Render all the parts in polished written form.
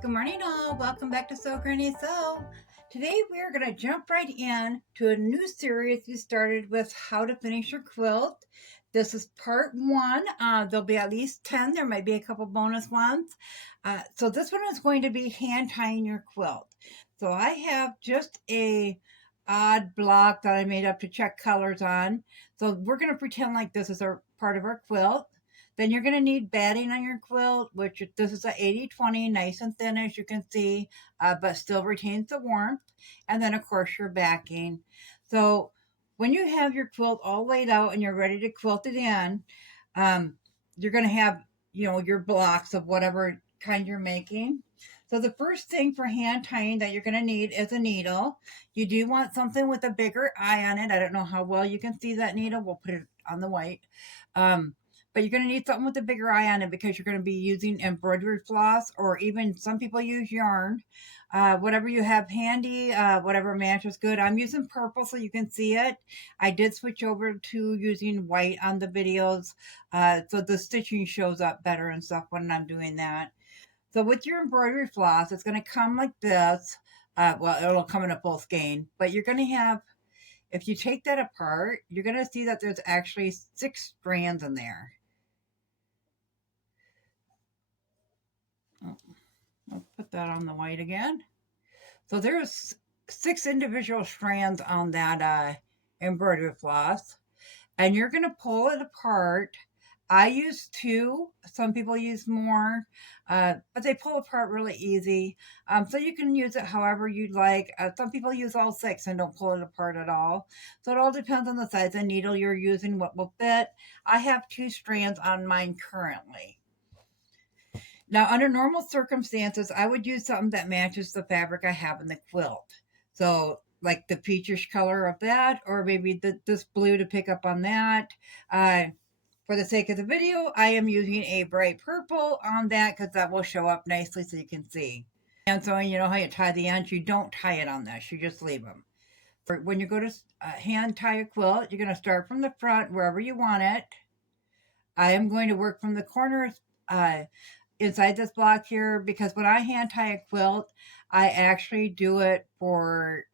Good morning all, welcome back to Sew Granny Sew. Today we are going to jump right in to a new series we started with how to finish your quilt. This is part one. There'll be at least 10, there might be a couple bonus ones. So this one is going to be hand tying your quilt. So I have just a odd block that I made up to check colors on. So we're going to pretend like this is our part of our quilt. Then you're going to need batting on your quilt, which this is a 80-20, nice and thin as you can see, but still retains the warmth. And then of course your backing. So when you have your quilt all laid out and you're ready to quilt it in, you're going to have, your blocks of whatever kind you're making. So the first thing for hand tying that you're going to need is a needle. You do want something with a bigger eye on it. I don't know how well you can see that needle. We'll put it on the white. But you're going to need something with a bigger eye on it because you're going to be using embroidery floss, or even some people use yarn. Whatever you have handy, whatever matches good. I'm using purple so you can see it. I did switch over to using white on the videos, so the stitching shows up better and stuff when I'm doing that. So with your embroidery floss, it's going to come like this. Well, it'll come in a full skein, but you're going to have, if you take that apart, you're going to see that there's actually 6 strands in there. I'll put that on the white again. So there's 6 individual strands on that embroidery floss, and you're going to pull it apart. I use 2. Some people use more, but they pull apart really easy. So you can use it however you'd like. Some people use all 6 and don't pull it apart at all. So it all depends on the size of needle you're using, what will fit. I have 2 strands on mine currently. Now, under normal circumstances, I would use something that matches the fabric I have in the quilt. So like the peachish color of that, or maybe this blue to pick up on that. For the sake of the video, I am using a bright purple on that because that will show up nicely so you can see. And so you know how you tie the ends, you don't tie it on this, you just leave them. When you go to hand tie a quilt, you're going to start from the front wherever you want it. I am going to work from the corners inside this block here, because when I hand tie a quilt, I actually do it for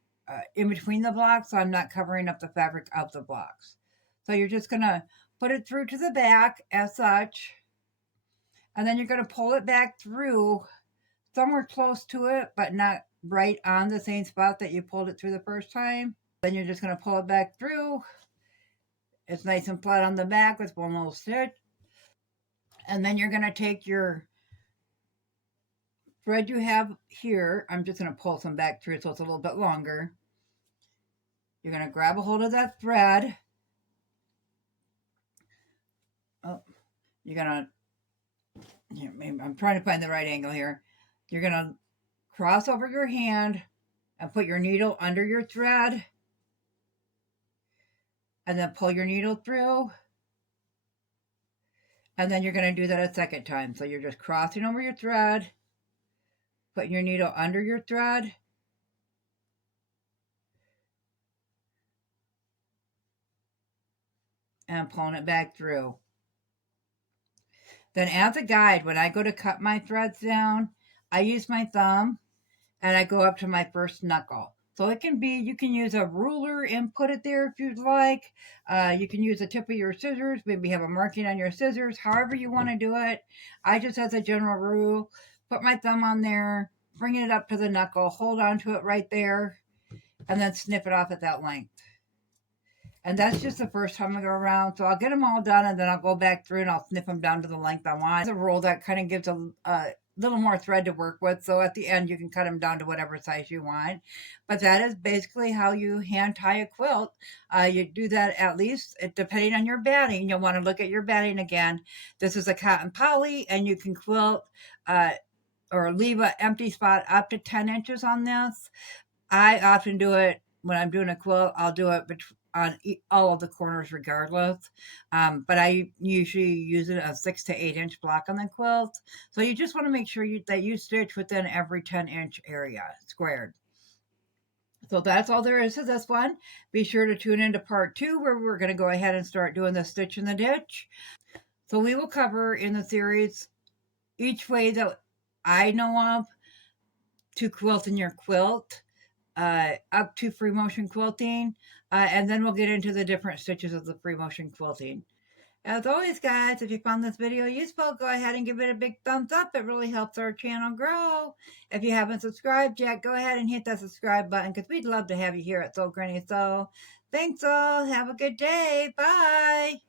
in between the blocks, so I'm not covering up the fabric of the blocks. So you're just going to put it through to the back as such, and then you're going to pull it back through somewhere close to it, but not right on the same spot that you pulled it through the first time. Then you're just going to pull it back through. It's nice and flat on the back with one little stitch. And then you're going to take your thread you have here. I'm just going to pull some back through so it's a little bit longer. You're going to grab a hold of that thread. Oh, you're going to, I'm trying to find the right angle here. You're going to cross over your hand and put your needle under your thread, and then pull your needle through. And then you're going to do that a second time. So you're just crossing over your thread, putting your needle under your thread, and pulling it back through. Then as a guide, when I go to cut my threads down, I use my thumb and I go up to my first knuckle. So it can be, you can use a ruler and put it there if you'd like. You can use the tip of your scissors, maybe have a marking on your scissors, however you want to do it. I just, as a general rule, put my thumb on there, bring it up to the knuckle, hold on to it right there, and then snip it off at that length. And that's just the first time I go around. So I'll get them all done, and then I'll go back through and I'll snip them down to the length I want. It's a roll that kind of gives a little more thread to work with. So at the end, you can cut them down to whatever size you want. But that is basically how you hand tie a quilt. You do that at least, depending on your batting. You'll want to look at your batting again. This is a cotton poly, and you can quilt or leave an empty spot up to 10 inches on this. I often do it when I'm doing a quilt. I'll do it on all of the corners regardless. But I usually use it a 6 to 8 inch block on the quilt. So you just want to make sure that you stitch within every 10-inch area squared. So that's all there is to this one. Be sure to tune into part 2, where we're going to go ahead and start doing the stitch in the ditch. So we will cover in the series each way that I know of to quilt in your quilt, up to free motion quilting, and then we'll get into the different stitches of the free motion quilting. As always, guys, if you found this video useful, go ahead and give it a big thumbs up. It really helps our channel grow. If you haven't subscribed yet, go ahead and hit that subscribe button because we'd love to have you here at Sew Granny Sew. Thanks all. Have a good day. Bye.